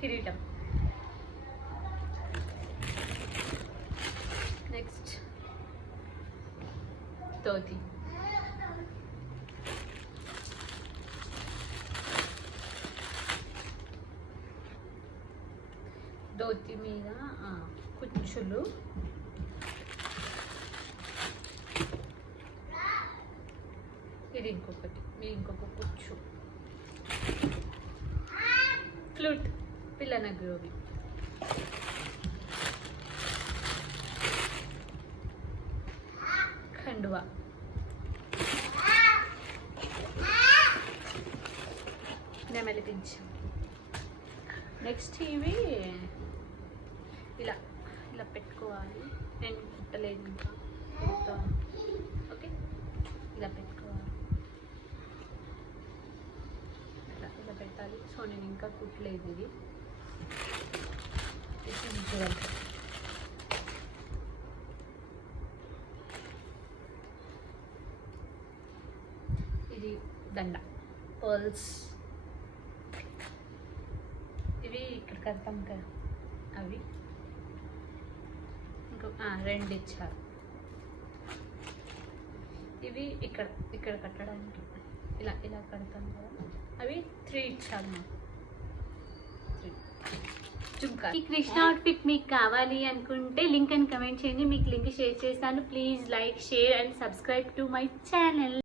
కిరీటం. నెక్స్ట్ ధోతి. ధోతి మీద కుచ్చులు. ఇది ఇంకొక కుచ్చు. ఫ్లూట్, పిల్లన గ్రోవి. ఖండువా. నెమలి పింఛం. నెక్స్ట్ ఇవి ఇలా ఇలా పెట్టుకోవాలి. నేను కుట్టలేదు ఇంకా. ఓకే, ఇలా పెట్టుకోవాలి. ఇలా పెట్టాలి. సో నేను ఇంకా కుట్టలేదు ఇది. ఇది దండ, పర్ల్స్. ఇవి ఇక్కడ కడతాం కదా అవి. ఇంకో 2 ఇచ్చారు. ఇవి ఇక్కడ కట్టడానికి ఇలా కడతాం కదా, అవి 3 ఇచ్చారు నాకు. 3 జుంకా. ఈ కృష్ణ అవుట్ఫిట్ మీకు కావాలి అనుకుంటే లింక్ అని కమెంట్ చేయండి, మీకు లింక్ షేర్ చేస్తాను. Please like, share and subscribe to my channel.